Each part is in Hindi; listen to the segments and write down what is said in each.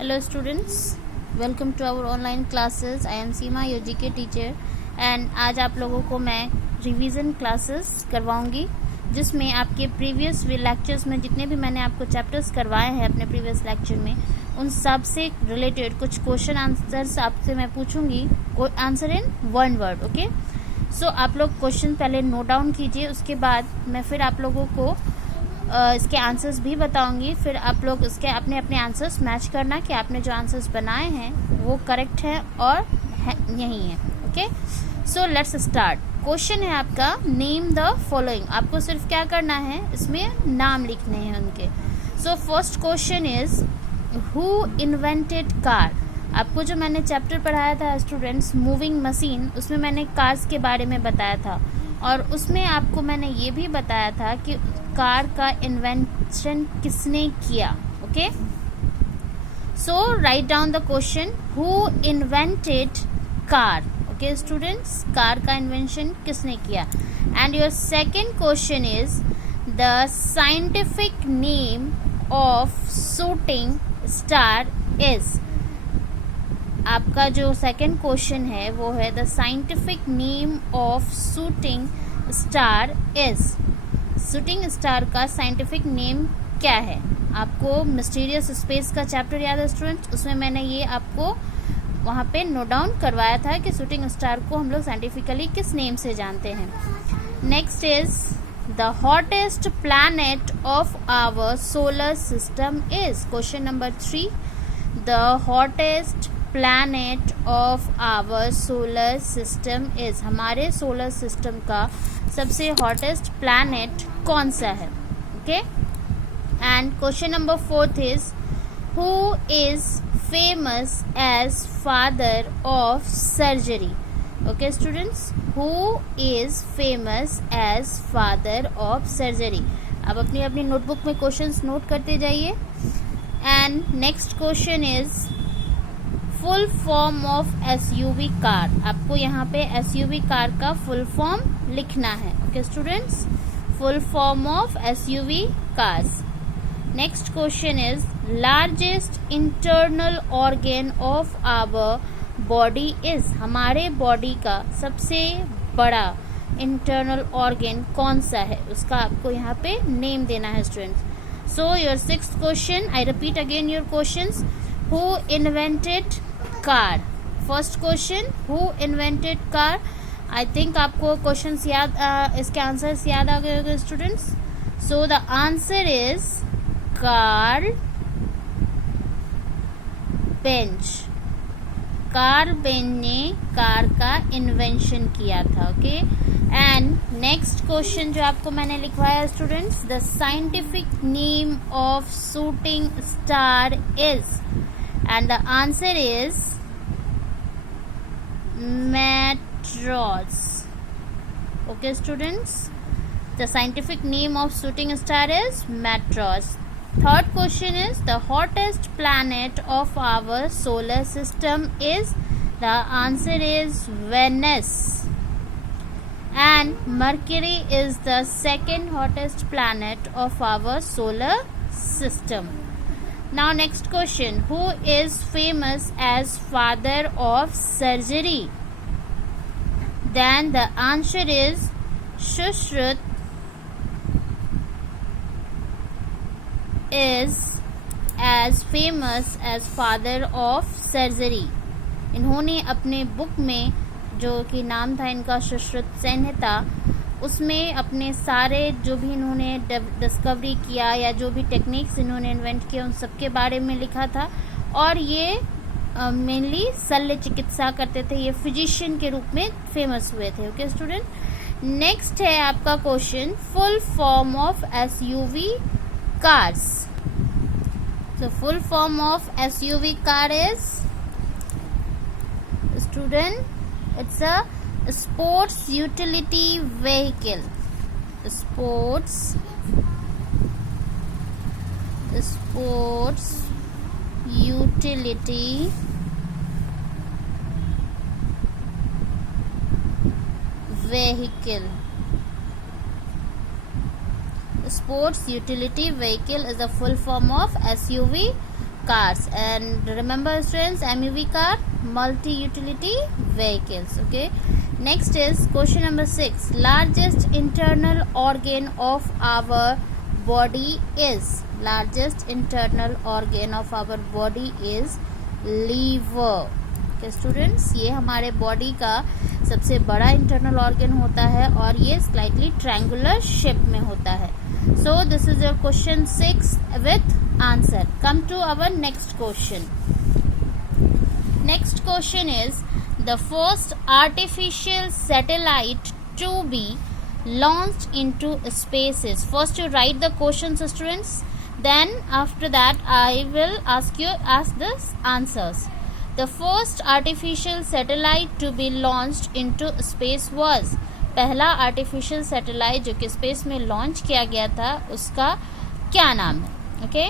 Hello students, welcome to our online classes. I am Seema, your GK teacher, and आज आप लोगों को मैं रिवीजन क्लासेस करवाऊंगी जिसमें आपके प्रीवियस लेक्चर्स में जितने भी मैंने आपको चैप्टर्स करवाए हैं अपने प्रीवियस लेक्चर में उन सब से रिलेटेड कुछ क्वेश्चन आंसर्स आपसे मैं पूछूंगी, answer in one word. Okay, so आप लोग क्वेश्चन पहले नोट डाउन कीजिए, उसके बाद मैं फिर आप लोगों को इसके आंसर्स भी बताऊंगी. फिर आप लोग इसके अपने अपने आंसर्स मैच करना कि आपने जो आंसर्स बनाए हैं वो करेक्ट हैं और यही हैं. Okay, so let's start. Question है आपका नेम द फॉलोइंग. आपको सिर्फ क्या करना है, इसमें नाम लिखने हैं उनके. So first question is who invented car. आपको जो मैंने चैप्टर पढ़ाया था स्टूडेंट्स मूविंग मशीन, उसमें मैंने कार्स के बारे में बताया था और उसमें आपको मैंने ये भी बताया था कि कार का इन्वेंशन किसने किया. Okay, so write down the question who invented car. Okay students, car का इन्वेंशन किसने किया. And your second question is the scientific name of shooting star is. आपका जो सेकेंड क्वेश्चन है वो है the scientific name of shooting star is. Shooting star का साइंटिफिक नेम क्या है. आपको मिस्टीरियस स्पेस का चैप्टर याद है स्टूडेंट्स, उसमें मैंने ये आपको वहाँ पे नोट डाउन करवाया था कि शूटिंग स्टार को हम लोग साइंटिफिकली किस नेम से जानते हैं. Next is the hottest planet of our solar system is. Question number 3, the hottest planet of our solar system is. हमारे सोलर सिस्टम का सबसे हॉटेस्ट प्लैनेट कौन सा है. Okay, and question number 4 is who is famous as father of surgery. Okay students, who is famous as father of surgery. आप अपनी अपनी नोटबुक में क्वेश्चंस नोट करते जाइए. And next question is full form of SUV car. आपको यहाँ पे एसयूवी कार का फुल फॉर्म लिखना है. Okay students, full form of SUV cars. Next question is largest internal organ of our body is. हमारे बॉडी का सबसे बड़ा इंटरनल ऑर्गन कौन सा है, उसका आपको यहाँ पे नेम देना है students. So your sixth question, I repeat again your questions. Who invented car. First question who invented car. I think आपको क्वेश्चंस याद, इसके आंसर्स याद आ गए होंगे students. So the answer is Karl Benz. Karl Benz ने कार का इन्वेंशन किया था. ओके, एंड नेक्स्ट क्वेश्चन जो आपको मैंने लिखवाया students, the scientific name of shooting star is. And the answer is Metros. Okay students, the scientific name of shooting star is Metros. Third question is the hottest planet of our solar system is. The answer is Venus. And Mercury is the second hottest planet of our solar system. Now next question, who is famous as father of surgery. Then the answer is Shushruth is as famous as father of surgery. इन्होंने अपने बुक में जो कि नाम था इनका सुश्रुत संहिता, उसमें अपने सारे जो भी इन्होंने डिस्कवरी किया या जो भी टेक्निक्स इन्होंने इन्वेंट किया उन सब के बारे में लिखा था. और ये मेनली शल्य चिकित्सा करते थे, ये फिजिशियन के रूप में फेमस हुए थे. ओके स्टूडेंट, नेक्स्ट है आपका question full form of SUV cars. So full form of SUV car is student, it's a sports utility vehicle. Sports utility vehicle. Sports utility vehicle is a full form of SUV cars. And remember students, MUV car, multi-utility vehicles. Okay. Next is question number 6. Largest internal organ of our body is. Largest internal organ of our body is liver. Okay students, ये हमारे बॉडी का सबसे बड़ा इंटरनल ऑर्गन होता है और ये स्लाइटली ट्रायंगुलर शेप में होता है. So this is your question 6 with answer. Come to our next question. Next question is the first artificial satellite to be launched into space is. First you write the questions students, then after that I will ask the answers. The first artificial satellite to be launched into space was. पहला आर्टिफिशियल सैटेलाइट जो कि स्पेस में लॉन्च किया गया था उसका क्या नाम है. Okay.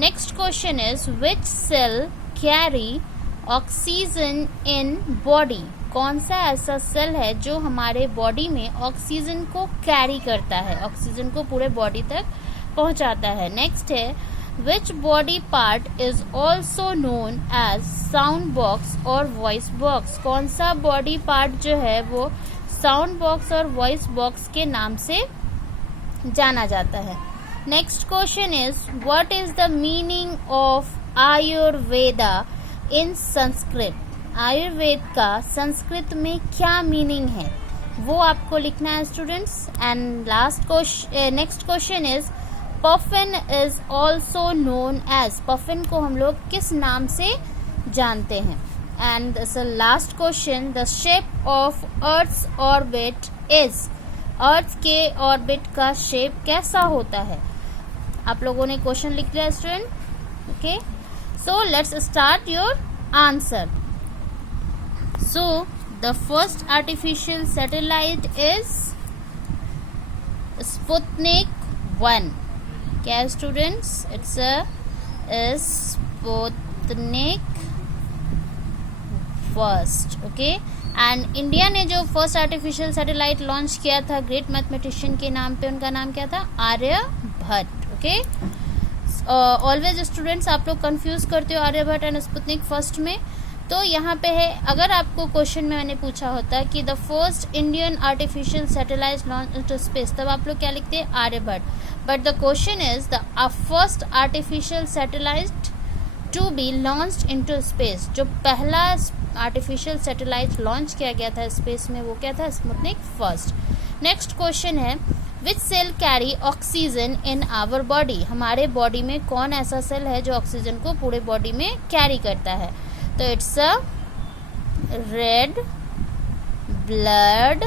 Next question is which cell carry oxygen in body. कौन सा ऐसा सेल है जो हमारे बॉडी में ऑक्सीजन को कैरी करता है, ऑक्सीजन को पूरे बॉडी तक पहुंचाता है. नेक्स्ट है which body part is also known as sound box और वॉइस बॉक्स. कौन सा बॉडी पार्ट जो है वो साउंड बॉक्स और वॉइस बॉक्स के नाम से जाना जाता है. Next question is what is the meaning of Ayurveda in Sanskrit. Ayurveda का संस्कृत में क्या मीनिंग है वो आपको लिखना है students. And last question, next question is puffin is also known as. Puffin को हम लोग किस नाम से जानते हैं. And this is the last question. The shape of Earth's orbit is. Earth के orbit का shape कैसा होता है. आप लोगों ने क्वेश्चन लिख लिया student. Okay. So let's start your answer. So the first artificial satellite is Sputnik 1. क्या है students. It's a Sputnik first. Okay. And India ने जो फर्स्ट आर्टिफिशियल सैटेलाइट लॉन्च किया था ग्रेट मैथमेटिशियन के नाम पे, उनका नाम क्या था. आर्यभट्ट. ओके. ऑलवेज स्टूडेंट्स आप लोग कंफ्यूज करते हो आर्यभट्ट एंड स्पुतनिक फर्स्ट में. तो यहाँ पे है, अगर आपको क्वेश्चन में मैंने पूछा होता कि the first Indian artificial satellite launch into space, तब आप लोग क्या लिखते हैं. Aryabhata. But the question is the first artificial satellite to be launched into space. जो पहला आर्टिफिशियल सैटेलाइट लॉन्च किया गया था स्पेस में वो क्या था. Sputnik first. नेक्स्ट क्वेश्चन है which cell carry oxygen in our body. हमारे बॉडी में कौन ऐसा सेल है जो ऑक्सीजन को पूरे बॉडी में कैरी करता है. तो it's a red blood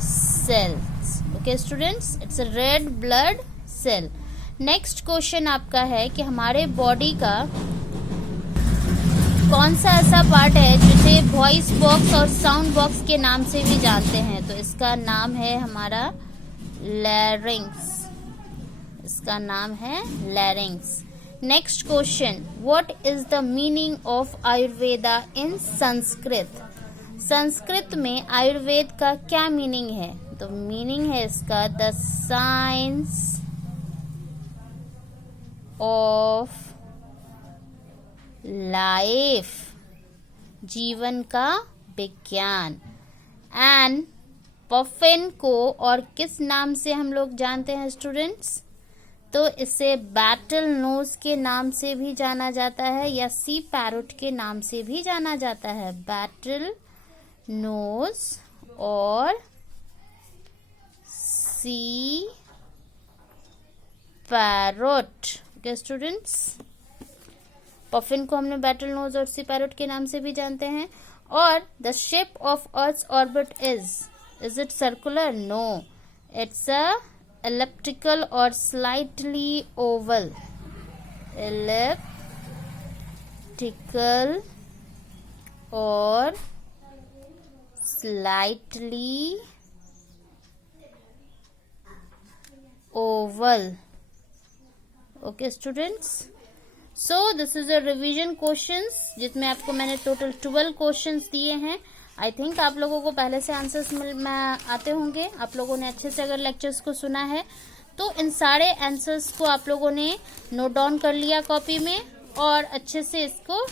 cells. Okay students, it's a red blood cell. Next question आपका है कि हमारे बॉडी का कौन सा ऐसा पार्ट है जिसे वॉइस बॉक्स और साउंड बॉक्स के नाम से भी जानते हैं. तो इसका नाम है हमारा लैरिंग्स. इसका नाम है larynx. Next question what is the meaning of Ayurveda in Sanskrit. Sanskrit में आयुर्वेद का क्या मीनिंग है. तो मीनिंग है इसका द साइंस ऑफ लाइफ. जीवन का विज्ञान. एंड पफिन को और किस नाम से हम लोग जानते हैं स्टूडेंट्स. तो इसे बैटल नोज के नाम से भी जाना जाता है या सी पैरोट के नाम से भी जाना जाता है. बैटल नोज और सी पैरोट. ओके स्टूडेंट्स, पफिन को हमने बैटल नोज और सी पैरोट के नाम से भी जानते हैं. और the shape of earth's orbit is it circular. No, it's a elliptical or slightly oval. Elliptical or slightly oval. Okay students, so this is a revision questions जिसमें आपको मैंने टोटल 12 क्वेश्चंस दिए हैं. आई थिंक आप लोगों को पहले से आंसर्स आते होंगे. आप लोगों ने अच्छे से अगर लेक्चर्स को सुना है तो इन सारे आंसर्स को आप लोगों ने नोट डाउन कर लिया कॉपी में और अच्छे से इसको